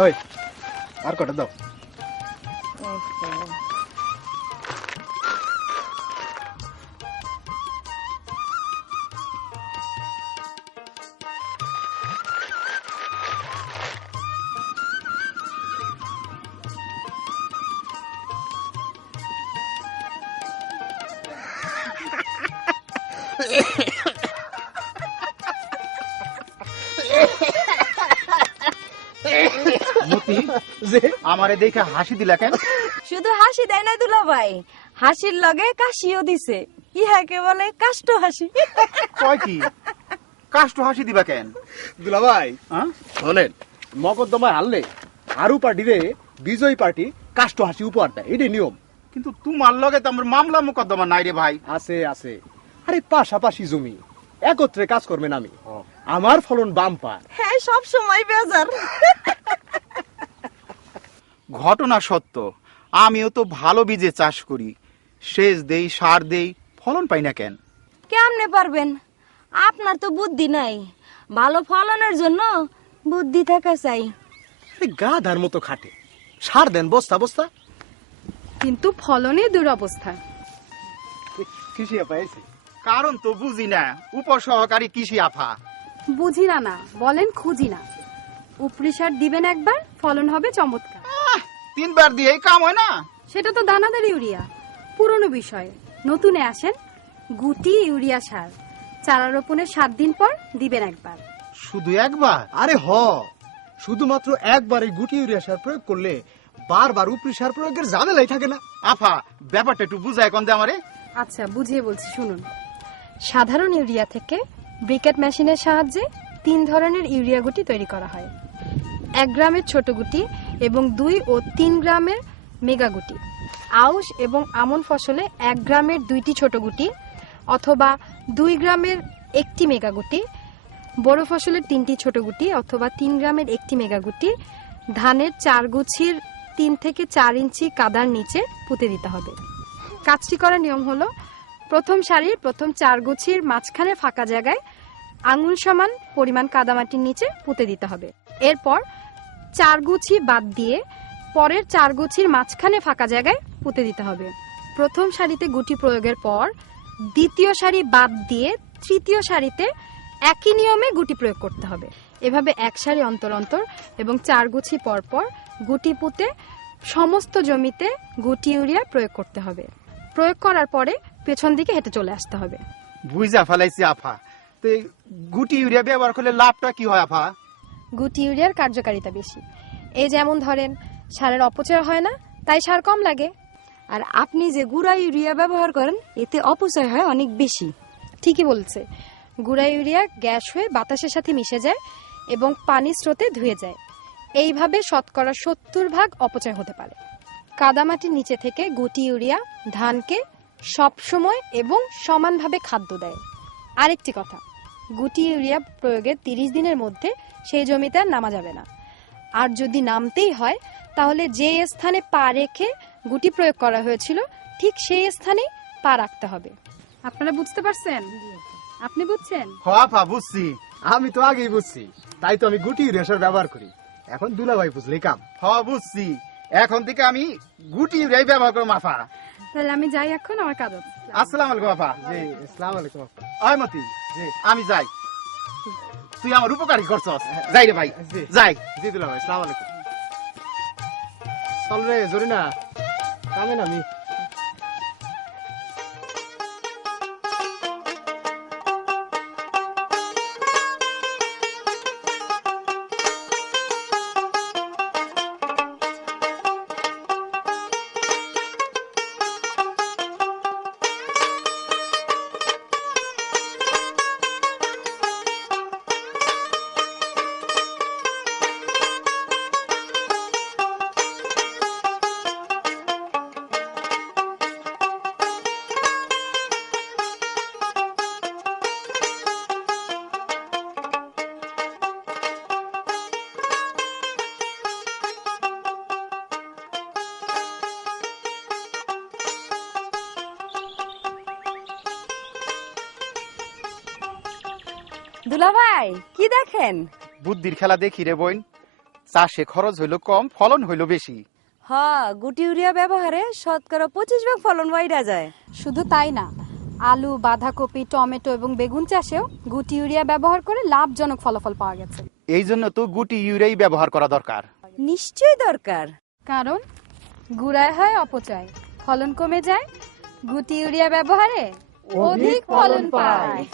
ওই আর কটা দাও। আমারে দেখে হাসি দিলা কেন? শুধু হাসি দেয় না দুলা ভাই, হাসির লগে কাশিও দিছে। ইহাকে বলে কাষ্ট হাসি। কয় কি কাষ্ট হাসি দিবা কেন? দুলা ভাই হ্যাঁ শোনেন, মকদ্দমায় হারলে আরু পার্টিরে বিজয়ী পার্টি কাষ্ট হাসি উপহার দেয়, এটাই নিয়ম। কিন্তু তোমার লগে তো আমার মামলা মোকদ্দমা নাই রে ভাই। আছে আছে, আরে পাশাপাশি জমি একত্রে কাজ করবেন। আমি আমার ফলন বাম্পার। হ্যাঁ, সব সময় বেজার। ঘটনা সত্য, আমিও তো ভালো বীজে চাষ করি, সেচ দেই, সার দেই, ফলন পাই না কেন? কেমনে পারবেন? আপনার তো বুদ্ধি নাই। ভালো ফলনের জন্য বুদ্ধি থাকা চাই। গাধার মতো খাটে, সার দেন বস্তা বস্তা, কিন্তু ফলনে দুরবস্থা। কৃষি পাইছি। কারণ তো বুঝি না। উপসহকারী কৃষি আফা। বুঝি না না বলেন, খুঁজি না। উপরি সার দিবেন একবার, ফলন হবে চমৎকার। 3 বার দিয়েই কাম হয় না। সেটা তো দানাদার ইউরিয়া, পুরনো বিষয়। নতুনে আসেন গুটি ইউরিয়া সার। চারা রোপণের 7 দিন পর দিবেন একবার। শুধু একবার? আরে শুধুমাত্র একবার এই গুটি ইউরিয়া সার প্রয়োগ করলে বারবার উপরি সার প্রয়োগের ঝামেলাই থাকে না। আফা, ব্যাপারটা একটু বুঝায় কোন দে আমারে। আচ্ছা, বুঝিয়ে বলছি শুনুন। সাধারণ ইউরিয়া থেকে ব্রিকেট মেশিনের সাহায্যে 3 ধরনের ইউরিয়া গুটি তৈরি করা হয়। 1 গ্রামের ছোট গুটি এবং 2 ও 3 গ্রামের মেগা গুটি। আউশ এবং আমন ফসলে 1 গ্রামের 2টি ছোট গুটি অথবা 2 গ্রামের 1টি মেগা গুটি। বড় ফসলের 3টি ছোট গুটি অথবা 3 গ্রামের 1টি মেগা গুটি। ধানের 4 গুছির 3 থেকে 4 ইঞ্চি কাদার নিচে পুঁতে দিতে হবে। কাজটি করার নিয়ম হলো, প্রথম সারির প্রথম 4 গুছির মাঝখানে ফাঁকা জায়গায় আঙুল সমান পরিমাণ কাদামাটির নিচে পুঁতে দিতে হবে। এরপর 4 গুছি বাদ দিয়ে পরের 4 গুছির মাঝখানে ফাঁকা জায়গায় পুঁতে দিতে হবে। প্রথম সারিতে গুটি প্রয়োগের পর দ্বিতীয় সারি বাদ দিয়ে তৃতীয় সারিতে একই নিয়মে গুটি প্রয়োগ করতে হবে। এভাবে 1 সারি অন্তর অন্তর এবং 4 গুছি পর পর গুটি পুঁতে সমস্ত জমিতে গুটি ইউরিয়া প্রয়োগ করতে হবে। প্রয়োগ করার পরে পেছন দিকে হেঁটে চলে আসতে হবে। বুঝা ফেলাইছি আফা। তো এই গুটি ইউরিয়া ব্যবহার করলে লাভটা কি হয় আফা? গুটি ইউরিয়ার কার্যকারিতা বেশি। এই যেমন ধরেন, সারের অপচয় হয় না, তাই সার কম লাগে। আর আপনি যে গুঁড়া ইউরিয়া ব্যবহার করেন, এতে অপচয় হয় অনেক বেশি। ঠিকই বলছে। গুঁড়া ইউরিয়া গ্যাস হয়ে বাতাসের সাথে মিশে যায় এবং পানির স্রোতে ধুয়ে যায়। এইভাবে শতকরা 70% অপচয় হতে পারে। কাদামাটির নিচে থেকে গুটি ইউরিয়া ধানকে সবসময় এবং সমানভাবে খাদ্য দেয়। আরেকটি কথা, গুটি ইউরিয়া প্রয়োগের 30 দিনের মধ্যে সেই জমিতে আর নামা যাবে না। আর যদি নামতেই হয়, তাহলে যে স্থানে পা রেখে গুটি প্রয়োগ করা হয়েছিল ঠিক সেই স্থানেই পা রাখতে হবে। আপনারা বুঝতে পারছেন? আপনি বুঝছেন? হ আফা, বুঝছি। আমি তো আগেই বুঝছি, তাই তো আমি গুটি ইউরিয়া সার ব্যবহার করি। এখন দুলাভাই বুঝলেই কাম। হ, বুঝছি। এখন থেকে আমি গুটি ইউরিয়াই ব্যবহার করব আফা। তাহলে আমি যাই এখন, আমার কাজ আছে। আসসালামু আলাইকুম আফা। জি, আসসালামু আলাইকুম আপা। আয় মতি, জি আমি যাই। তুই আমার উপকারী করছস। যাই রে ভাই, জি যাই। জি দুলাভাই, আসসালামু আলাইকুম। চল রে জরিনা, কামেন আমি। দুলা ভাই, কি দেখেন? বুদ্ধির খেলা দেখি রে বোন। চাষে খরচ হইল কম, ফলন হইল বেশি। হ্যাঁ, গুটি ইউরিয়া ব্যবহারে শতকরা 25 ভাগ ফলন বাইরা যায়। শুধু তাই না, আলু, বাঁধাকপি, টমেটো এবং বেগুন চাষেও গুটি ইউরিয়া ব্যবহার করে লাভজনক ফলাফল পাওয়া গেছে। এই জন্য তো গুটি ইউরিয়াই ব্যবহার করা দরকার। নিশ্চয়ই দরকার। কারণ গুড়ায় হয় অপচয়, ফলন কমে যায়, গুটি ইউরিয়া ব্যবহারে অধিক ফলন পায়।